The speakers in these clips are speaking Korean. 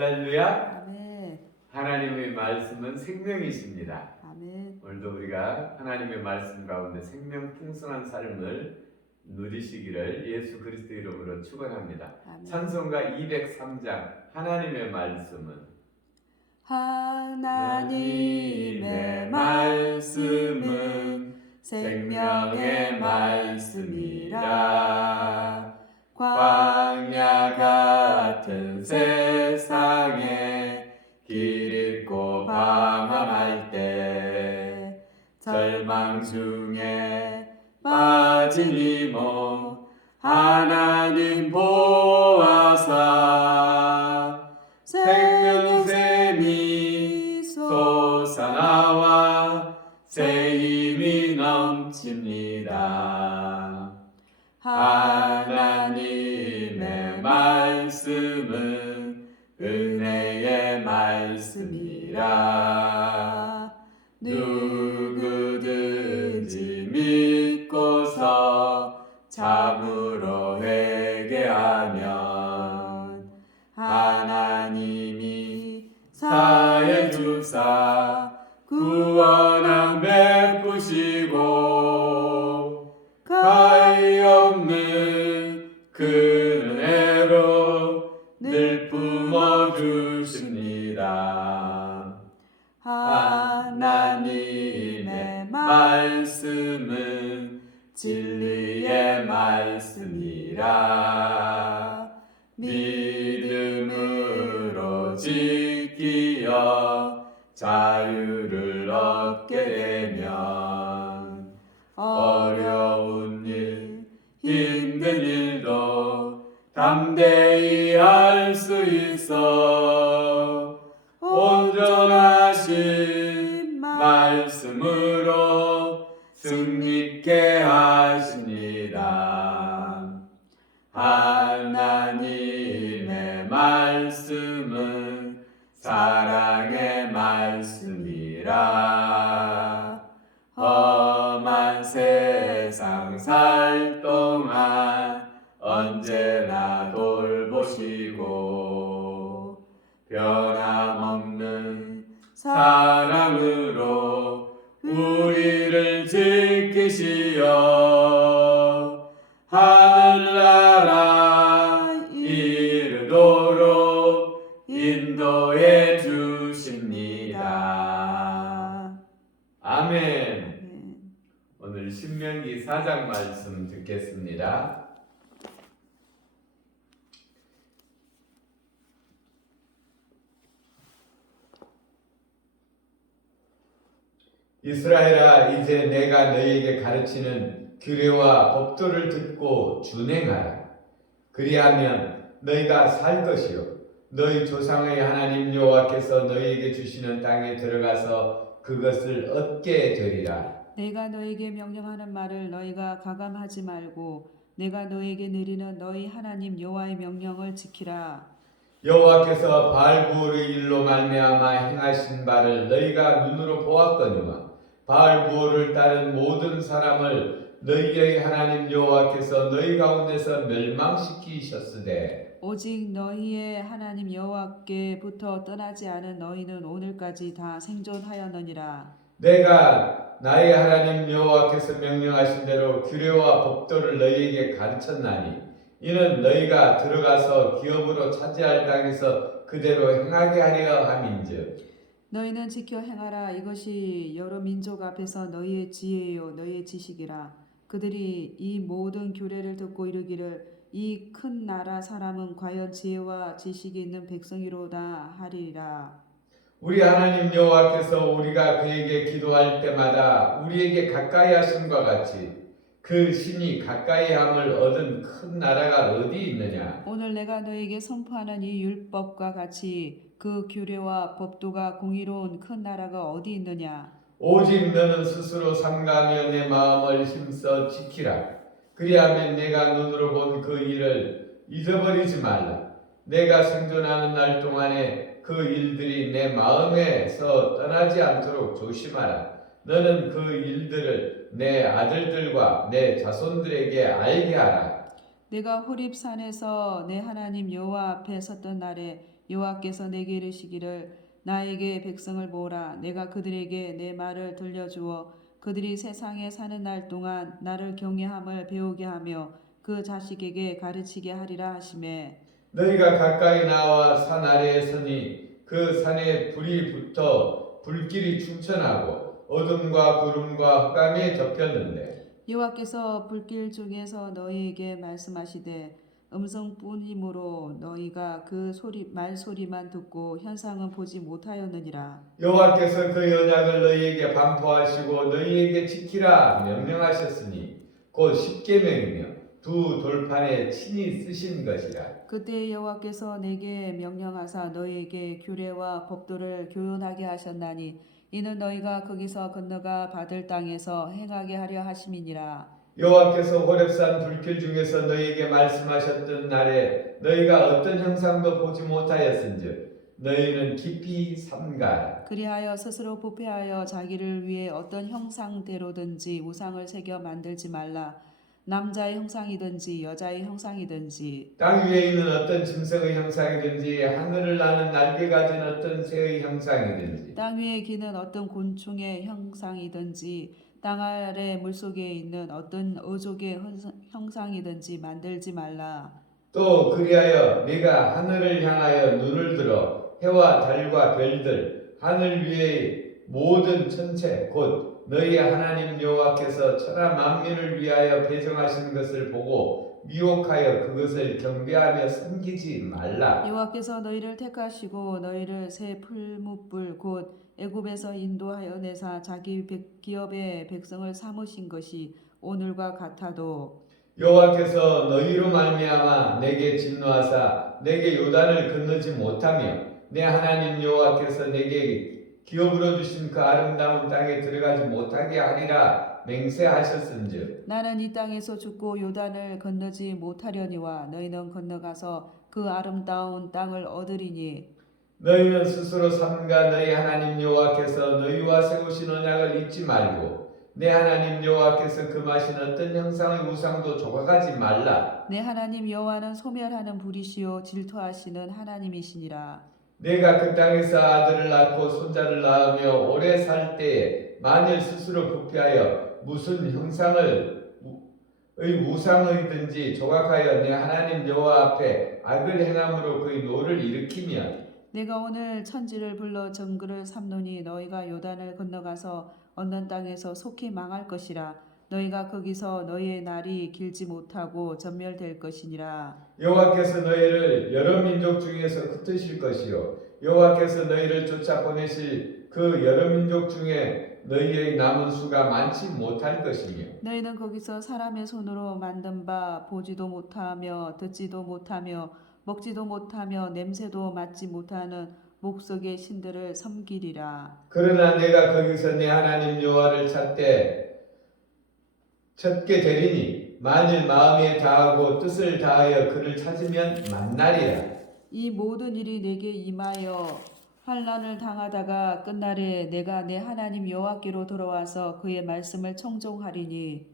할렐루야. 아멘. 하나님의 말씀은 생명이십니다. 아멘. 오늘도 우리가 하나님의 말씀 가운데 생명 풍성한 삶을 누리시기를 예수 그리스도 이름으로 축원합니다. 아멘. 찬송가 203장 하나님의 말씀은 하나님의 말씀은 생명의 말씀이라. 광야 같은 세상에 길 잃고 방황할 때 절망 중에 빠진 이모 하나님 보아사 생명샘이 솟아나와 새 힘이 넘칩니다. 하나님의 말씀은 은혜의 말씀이라. 누구든지 믿고서 참으로 회개하면 하나님이 사해 주사 구원함 베푸시고 가히 없는 그 은혜로 늘 품어주십니다. 하나님의 말씀은 진리의 말씀이라. 믿음으로 지키어 자유를 얻게 되면 어려운 일, 힘든 일도 담대히 할 수 있어 온전하신 말씀으로 승리케 하십니다. 하나님의 말씀은 사랑의 말씀이라. 험한 세상 살 동안 언제나 돌보시고 변함없는 사랑으로 우리를 지키시어 하늘나라 이르도록 인도해 주십니다. 아멘. 오늘 신명기 4장 말씀 듣겠습니다. 이스라엘아, 이제 내가 너희에게 가르치는 규례와 법도를 듣고 준행하라. 그리하면 너희가 살 것이요 너희 조상의 하나님 여호와께서 너희에게 주시는 땅에 들어가서 그것을 얻게 되리라. 내가 너에게 명령하는 말을 너희가 가감하지 말고 내가 너에게 내리는 너희 하나님 여호와의 명령을 지키라. 여호와께서 바알부올의 일로 말미암아 행하신 바를 너희가 눈으로 보았거니와 바알부올을 따른 모든 사람을 너희의 하나님 여호와께서 너희 가운데서 멸망시키셨으되 오직 너희의 하나님 여호와께부터 떠나지 않은 너희는 오늘까지 다 생존하였느니라. 내가 나의 하나님 여호와께서 명령하신 대로 규례와 법도를 너희에게 가르쳤나니 이는 너희가 들어가서 기업으로 차지할 땅에서 그대로 행하게 하려 함인즉 너희는 지켜 행하라. 이것이 여러 민족 앞에서 너희의 지혜요 너희의 지식이라. 그들이 이 모든 규례를 듣고 이르기를 이 큰 나라 사람은 과연 지혜와 지식이 있는 백성이로다 하리라. 우리 하나님 여호와께서 우리가 그에게 기도할 때마다 우리에게 가까이 하심과 같이 그 신이 가까이 함을 얻은 큰 나라가 어디 있느냐? 오늘 내가 너에게 선포하는 이 율법과 같이 그 규례와 법도가 공의로운 큰 나라가 어디 있느냐? 오직 너는 스스로 삼가며 내 마음을 힘써 지키라. 그리하면 내가 눈으로 본 그 일을 잊어버리지 말라. 내가 생존하는 날 동안에 그 일들이 내 마음에서 떠나지 않도록 조심하라. 너는 그 일들을 내 아들들과 내 자손들에게 알게 하라. 내가 호립산에서 내 하나님 여호와 앞에 섰던 날에 여호와께서 내게 이르시기를 나에게 백성을 모으라. 내가 그들에게 내 말을 들려주어 그들이 세상에 사는 날 동안 나를 경외함을 배우게 하며 그 자식에게 가르치게 하리라 하시매 너희가 가까이 나와 산 아래에 서니 그 산에 불이 붙어 불길이 충천하고 어둠과 구름과 흑암이 덮였는데 여호와께서 불길 중에서 너희에게 말씀하시되 음성뿐이므로 너희가 그 말소리만 듣고 현상은 보지 못하였느니라. 여호와께서 그 언약을 너희에게 반포하시고 너희에게 지키라 명령하셨으니 곧 십계명이며 두 돌판에 친히 쓰신 것이라. 그때 여호와께서 내게 명령하사 너희에게 규례와 법도를 교훈하게 하셨나니 이는 너희가 거기서 건너가 받을 땅에서 행하게 하려 하심이니라. 여호와께서 호렙산 불길 중에서 너희에게 말씀하셨던 날에 너희가 어떤 형상도 보지 못하였은즉 너희는 깊이 삼가라. 그리하여 스스로 부패하여 자기를 위해 어떤 형상대로든지 우상을 새겨 만들지 말라. 남자의 형상이든지 여자의 형상이든지 땅 위에 있는 어떤 짐승의 형상이든지 하늘을 나는 날개 가진 어떤 새의 형상이든지 땅 위에 기는 어떤 곤충의 형상이든지 땅 아래 물속에 있는 어떤 어족의 형상이든지 만들지 말라. 또 그리하여 네가 하늘을 향하여 눈을 들어 해와 달과 별들 하늘 위의 모든 천체 곧 너희 하나님 여호와께서 천하 만민을 위하여 배정하신 것을 보고 미혹하여 그것을 경배하며 섬기지 말라. 여호와께서 너희를 택하시고 너희를 새 풀무불 곧 애굽에서 인도하여 내사 자기 기업의 백성을 삼으신 것이 오늘과 같아도 여호와께서 너희로 말미암아 내게 진노하사 내게 요단을 건너지 못하며 내 하나님 여호와께서 내게 기업으로 주신 그 아름다운 땅에 들어가지 못하게 하리라 맹세하셨은즉 나는 이 땅에서 죽고 요단을 건너지 못하려니와 너희는 건너가서 그 아름다운 땅을 얻으리니 너희는 스스로 삼가 너희 하나님 여호와께서 너희와 세우신 언약을 잊지 말고 내 하나님 여호와께서 금하신 어떤 형상의 우상도 조각하지 말라. 내 하나님 여호와는 소멸하는 불이시요 질투하시는 하나님이시니라. 내가 그 땅에서 아들을 낳고 손자를 낳으며 오래 살 때에 만일 스스로 부패하여 무슨 형상의 우상의든지 조각하여 내 하나님 여호와 앞에 악을 행함으로 그의 노를 일으키면 내가 오늘 천지를 불러 정글을 삼노니 너희가 요단을 건너가서 얻는 땅에서 속히 망할 것이라. 너희가 거기서 너희의 날이 길지 못하고 전멸될 것이니라. 여호와께서 너희를 여러 민족 중에서 흩으실 것이요 여호와께서 너희를 쫓아 보내실 그 여러 민족 중에 너희의 남은 수가 많지 못할 것이며 너희는 거기서 사람의 손으로 만든 바 보지도 못하며 듣지도 못하며 먹지도 못하며 냄새도 맡지 못하는 목석의 신들을 섬기리라. 그러나 내가 거기서 내 하나님 여호와를 찾게 되리니 만일 마음에 다하고 뜻을 다하여 그를 찾으면 만나리라. 이 모든 일이 내게 임하여 환난을 당하다가 끝날에 내가 내 하나님 여호와께로 돌아와서 그의 말씀을 청종하리니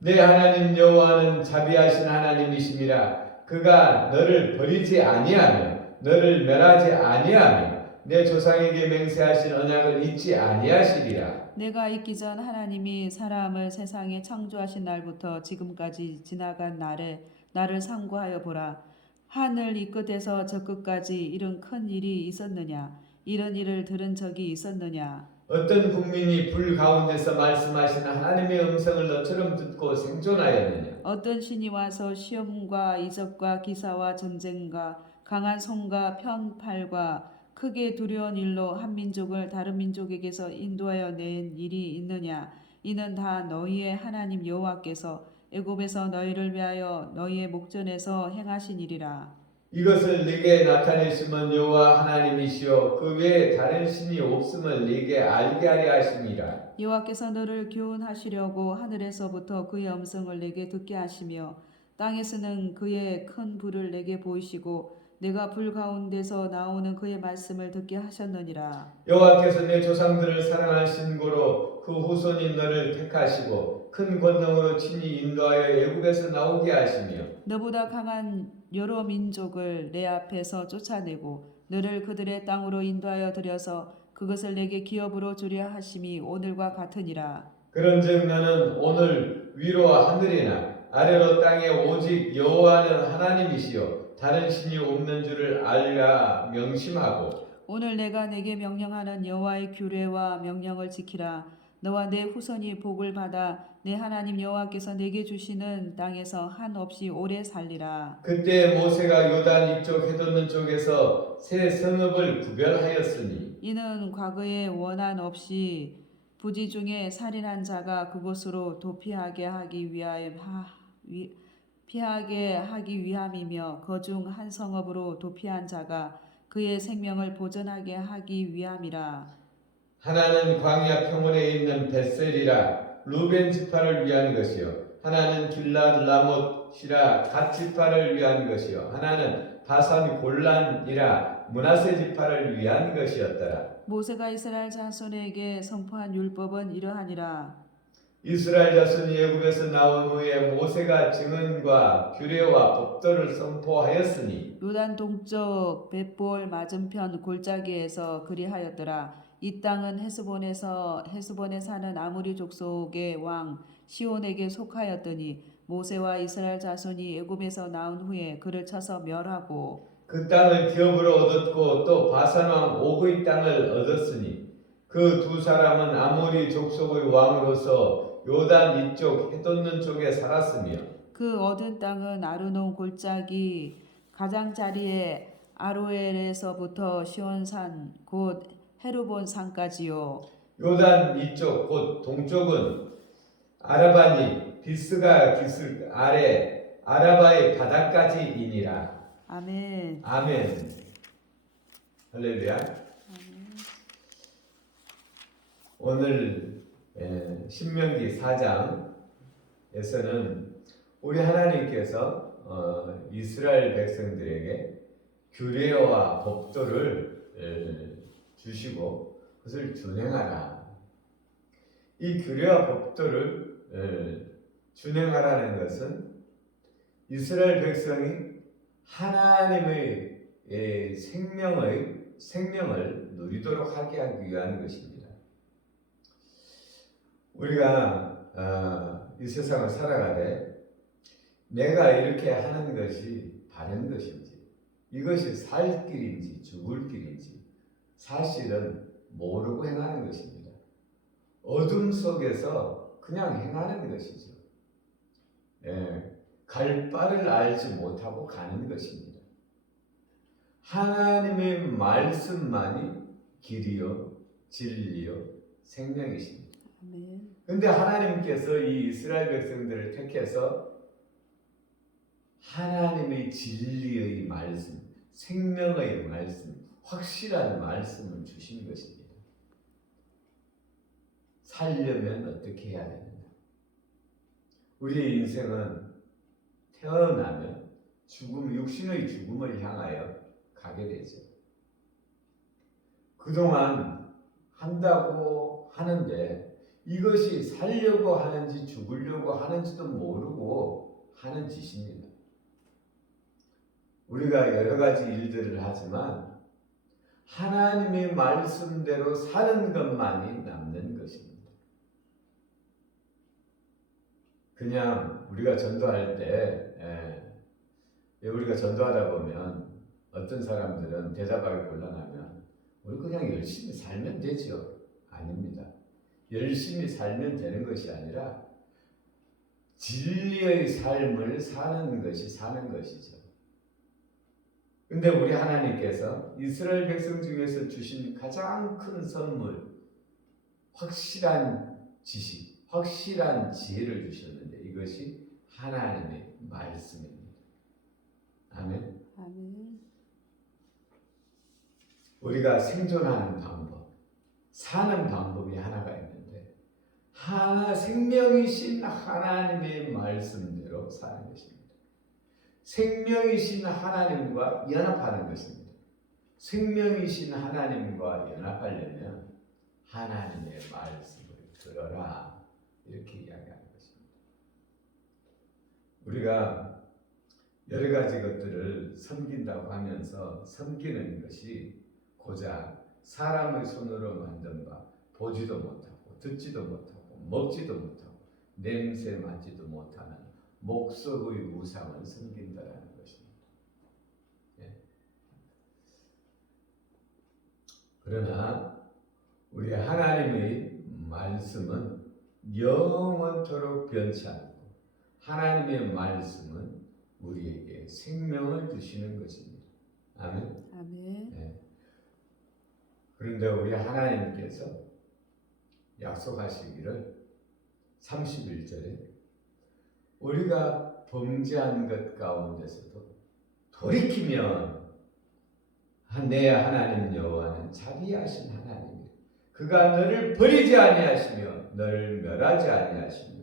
내 하나님 여호와는 자비하신 하나님이심이라. 그가 너를 버리지 아니하며 너를 멸하지 아니하며 내 조상에게 맹세하신 언약을 잊지 아니하시리라. 내가 있기 전 하나님이 사람을 세상에 창조하신 날부터 지금까지 지나간 날에 나를 상고하여 보라. 하늘 이 끝에서 저 끝까지 이런 큰 일이 있었느냐? 이런 일을 들은 적이 있었느냐? 어떤 국민이 불 가운데서 말씀하시는 하나님의 음성을 너처럼 듣고 생존하였느냐? 어떤 신이 와서 시험과 이적과 기사와 전쟁과 강한 손과 편팔과 크게 두려운 일로 한 민족을 다른 민족에게서 인도하여 낸 일이 있느냐? 이는 다 너희의 하나님 여호와께서 애굽에서 너희를 위하여 너희의 목전에서 행하신 일이라. 이것을 네게 나타내심은 여호와 하나님이시요 그 외에 다른 신이 없음을 네게 알게 하려 하심이라. 여호와께서 너를 교훈하시려고 하늘에서부터 그의 음성을 내게 듣게 하시며 땅에서는 그의 큰 불을 내게 보이시고 내가 불 가운데서 나오는 그의 말씀을 듣게 하셨느니라. 여호와께서 내 조상들을 사랑하신 고로 그 후손인 너를 택하시고 큰 권능으로 친히 인도하여 애굽에서 나오게 하시며 너보다 강한 여러 민족을 내 앞에서 쫓아내고 너를 그들의 땅으로 인도하여 들여서 그것을 내게 기업으로 주려 하심이 오늘과 같으니라. 그런즉 너는 오늘 위로와 하늘이나 아래로 땅에 오직 여호와는 하나님이시요 다른 신이 없는 줄을 알라 명심하고 오늘 내가 내게 명령하는 여호와의 규례와 명령을 지키라. 너와 내 후손이 복을 받아 내 하나님 여호와께서 내게 주시는 땅에서 한없이 오래 살리라. 그때 모세가 요단 이쪽 해돋는 쪽에서 새 성읍을 구별하였으니 이는 과거에 원한 없이 부지 중에 살인한 자가 그곳으로 도피하게 하기 위함이며 그 중 한 성읍으로 도피한 자가 그의 생명을 보존하게 하기 위함이라. 하나는 광야 평원에 있는 벳셀이라 루벤 지파를 위한 것이요 하나는 길랏 라못이라 갓 지파를 위한 것이요 하나는 바산 골란이라 므낫세 지파를 위한 것이었더라. 모세가 이스라엘 자손에게 선포한 율법은 이러하니라. 이스라엘 자손이 애굽에서 나온 후에 모세가 증언과 규례와 법도를 선포하였으니 요단 동쪽 벳볼 맞은편 골짜기에서 그리하였더라. 이 땅은 헤스본에 사는 아모리 족속의 왕 시온에게 속하였더니 모세와 이스라엘 자손이 애굽에서 나온 후에 그를 쳐서 멸하고 그 땅을 기업으로 얻었고 또 바산 왕 오그의 땅을 얻었으니 그 두 사람은 아모리 족속의 왕으로서 요단 이쪽 해돋는 쪽에 살았으며 그 얻은 땅은 아르논 골짜기 가장자리의 아로엘에서부터 시온산 곧 헤르본 산까지요. 요단 이쪽 곧 동쪽은 아라바니 디스가 기슬 아래 아라바의 바다까지이니라. 아멘. 아멘. 할렐루야. 오늘 신명기 4장에서는 우리 하나님께서 이스라엘 백성들에게 규례와 법도를 주시고 그것을 준행하라. 이 규례와 법도를 준행하라는 것은 이스라엘 백성이 하나님의 생명을 누리도록 하게 하기 위한 것입니다. 우리가 이 세상을 살아가되 내가 이렇게 하는 것이 바른 것인지 이것이 살 길인지 죽을 길인지 사실은 모르고 행하는 것입니다. 어둠 속에서 그냥 행하는 것이죠. 갈 바를 알지 못하고 가는 것입니다. 하나님의 말씀만이 길이요 진리요 생명이십니다. 그런데 하나님께서 이 이스라엘 백성들을 택해서 하나님의 진리의 말씀, 생명의 말씀, 확실한 말씀을 주신 것입니다. 살려면 어떻게 해야 되느냐? 우리의 인생은 태어나면 육신의 죽음을 향하여 가게 되죠. 그동안 한다고 하는데 이것이 살려고 하는지 죽으려고 하는지도 모르고 하는 짓입니다. 우리가 여러 가지 일들을 하지만 하나님의 말씀대로 사는 것만이 남는 것입니다. 그냥 우리가 전도할 때 우리가 전도하다 보면 어떤 사람들은 대답하기 곤란하면 우리 그냥 열심히 살면 되죠. 아닙니다. 열심히 살면 되는 것이 아니라 진리의 삶을 사는 것이 사는 것이죠. 근데 우리 하나님께서 이스라엘 백성 중에서 주신 가장 큰 선물, 확실한 지식, 확실한 지혜를 주셨는데 이것이 하나님의 말씀입니다. 아멘. 아멘. 우리가 생존하는 방법, 사는 방법이 하나가 있는데 생명이신 하나님의 말씀대로 사는 것입니다. 생명이신 하나님과 연합하는 것입니다. 생명이신 하나님과 연합하려면 하나님의 말씀을 들어라 이렇게 이야기하는 것입니다. 우리가 여러 가지 것들을 섬긴다고 하면서 섬기는 것이 고작 사람의 손으로 만든 바 보지도 못하고 듣지도 못하고 먹지도 못하고 냄새 맡지도 못하는 목석의 우상을 섬긴다라는 것입니다. 예. 그러나 우리 하나님의 말씀은 영원토록 변치 않고 하나님의 말씀은 우리에게 생명을 주시는 것입니다. 아멘. 아멘. 네. 그런데 우리 하나님께서 약속하시기를 31절에 우리가 범죄한 것 가운데서도 돌이키면 내 하나님 여호와는 자비하신 하나님이라. 그가 너를 버리지 아니하시며 너를 멸하지 아니하시며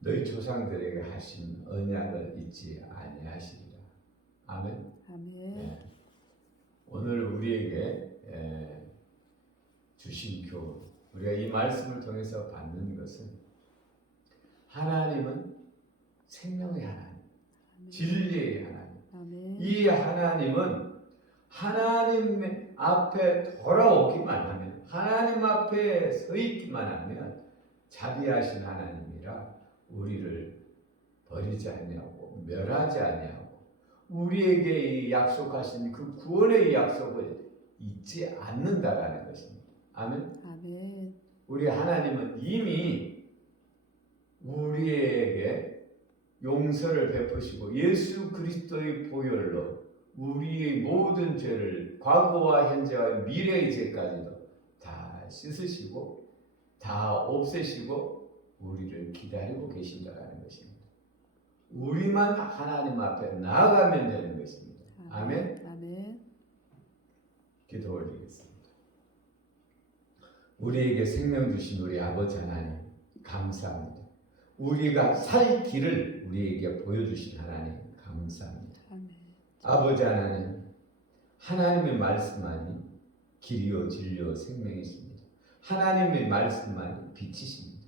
너희 조상들에게 하신 언약을 잊지 아니하시리라. 아멘. 아멘. 네. 오늘 우리에게 주신 교훈, 우리가 이 말씀을 통해서 받는 것은 하나님은 생명의 하나님, 진리의 하나님. 아멘. 이 하나님은 하나님 앞에 돌아오기만 하면, 하나님 앞에 서 있기만 하면 자비하신 하나님이라 우리를 버리지 아니하고 멸하지 아니하고 우리에게 이 약속하신 그 구원의 약속을 잊지 않는다라는 것입니다. 아멘. 아멘. 우리 하나님은 이미 우리에게 용서를 베푸시고 예수 그리스도의 보혈로 우리의 모든 죄를 과거와 현재와 미래의 죄까지도 다 씻으시고 다 없애시고 우리를 기다리고 계신다라는 것입니다. 우리만 하나님 앞에 나아가면 되는 것입니다. 아멘. 아멘. 기도 올리겠습니다. 우리에게 생명 주신 우리 아버지 하나님 감사합니다. 우리가 살 길을 우리에게 보여주신 하나님 감사합니다. 아멘. 아버지 하나님, 하나님의 말씀만이 길이요 진리요 생명이십니다. 하나님의 말씀만이 빛이십니다.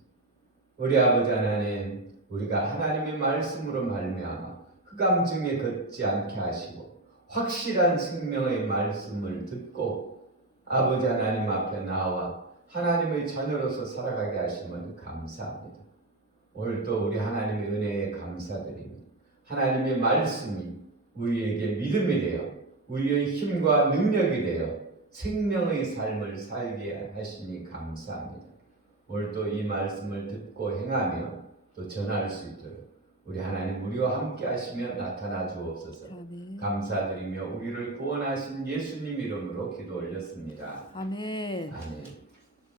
우리 아버지 하나님, 우리가 하나님의 말씀으로 말미암아 흑암중에 걷지 않게 하시고 확실한 생명의 말씀을 듣고 아버지 하나님 앞에 나와 하나님의 자녀로서 살아가게 하심을 감사합니다. 오늘도 우리 하나님의 은혜에 감사드립니다. 하나님의 말씀이 우리에게 믿음이 되어 우리의 힘과 능력이 되어 생명의 삶을 살게 하시니 감사합니다. 오늘도 이 말씀을 듣고 행하며 또 전할 수 있도록 우리 하나님 우리와 함께 하시며 나타나 주옵소서. 아멘. 감사드리며 우리를 구원하신 예수님 이름으로 기도 올렸습니다. 아멘. 아멘.